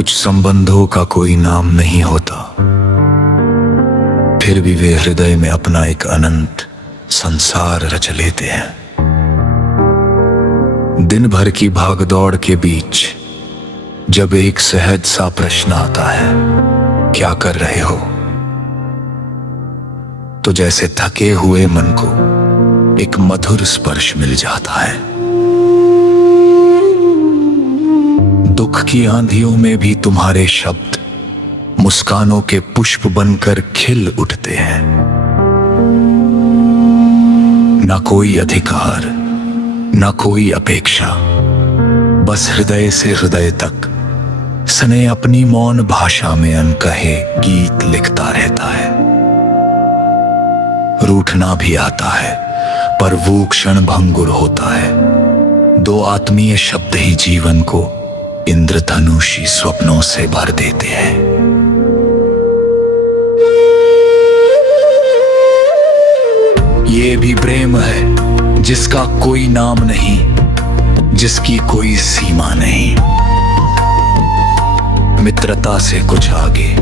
कुछ संबंधों का कोई नाम नहीं होता, फिर भी वे हृदय में अपना एक अनंत संसार रच लेते हैं। दिन भर की भागदौड़ के बीच जब एक सहज सा प्रश्न आता है, क्या कर रहे हो, तो जैसे थके हुए मन को एक मधुर स्पर्श मिल जाता है। दुख की आंधियों में भी तुम्हारे शब्द मुस्कानों के पुष्प बनकर खिल उठते हैं। न कोई अधिकार, न कोई अपेक्षा, बस हृदय से हृदय तक स्नेह अपनी मौन भाषा में अनकहे गीत लिखता रहता है। रूठना भी आता है, पर वो क्षण भंगुर होता है। दो आत्मीय शब्द ही जीवन को इंद्रधनुषी स्वप्नों से भर देते हैं। ये भी प्रेम है जिसका कोई नाम नहीं, जिसकी कोई सीमा नहीं। मित्रता से कुछ आगे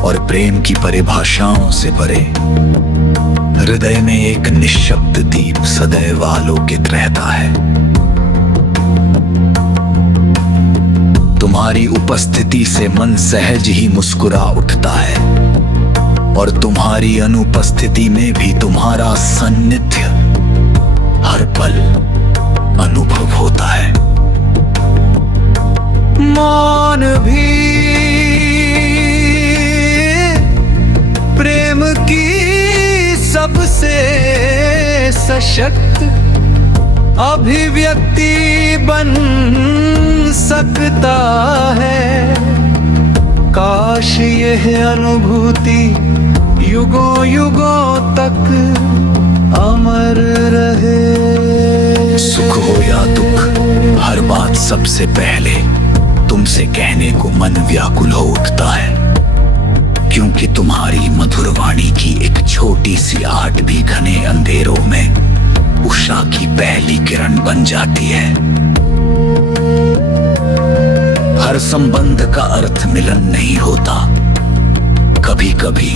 और प्रेम की परिभाषाओं से परे, हृदय में एक निःशब्द दीप सदैव आलोकित रहता है। तुम्हारी उपस्थिति से मन सहज ही मुस्कुरा उठता है, और तुम्हारी अनुपस्थिति में भी तुम्हारा सान्निध्य हर पल अनुभव होता है। मौन भी प्रेम की सबसे सशक्त अभिव्यक्ति बन सकता है। काश यह अनुभूति युगों युगों तक अमर रहे। सुख हो या दुख, हर बात सबसे पहले तुमसे कहने को मन व्याकुल हो उठता है, क्योंकि तुम्हारी मधुर वाणी की एक छोटी सी आहट भी घने अंधेरों में उषा की पहली किरण बन जाती है। हर संबंध का अर्थ मिलन नहीं होता, कभी कभी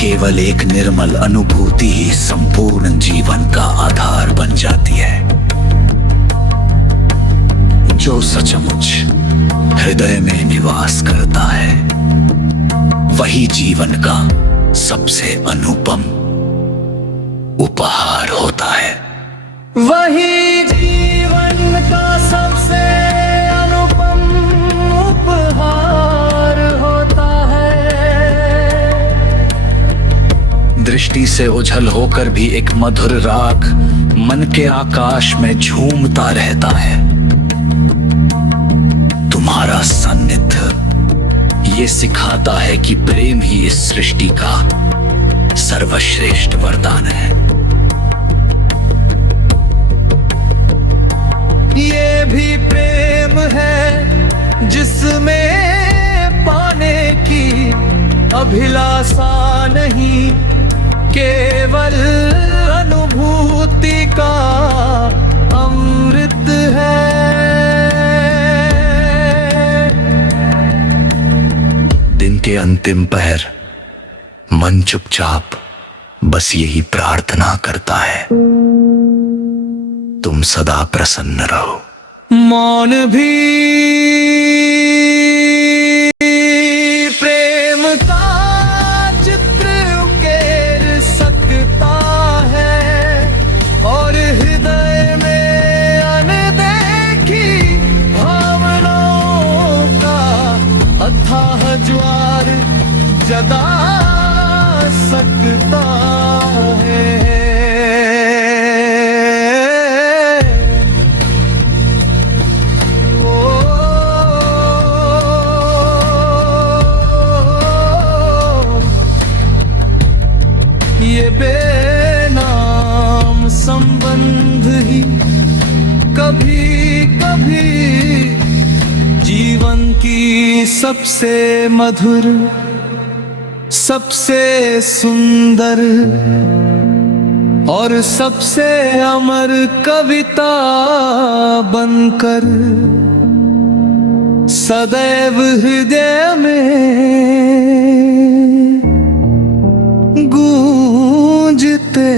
केवल एक निर्मल अनुभूति ही संपूर्ण जीवन का आधार बन जाती है। जो सचमुच हृदय में निवास करता है, वही जीवन का सबसे अनुपम उपहार होता है। वही जीवन का सबसे अनुपम उपहार होता है। दृष्टि से ओझल होकर भी एक मधुर राग मन के आकाश में झूमता रहता है। तुम्हारा सान्निध्य ये सिखाता है कि प्रेम ही इस सृष्टि का सर्वश्रेष्ठ वरदान है। ये भी प्रेम है जिसमें पाने की अभिलाषा नहीं, केवल अनुभूति का अमृत है। दिन के अंतिम पहर मन चुपचाप बस यही प्रार्थना करता है, तुम सदा प्रसन्न रहो। मौन भी प्रेम का चित्र उकेर सकता है, और हृदय में अनदेखी भावनाओं का अथाह ज्वार जगा सकता है। ये बेनाम संबंध ही कभी कभी जीवन की सबसे मधुर, सबसे सुंदर और सबसे अमर कविता बनकर सदैव हृदय में गूंजते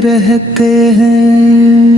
रहते हैं।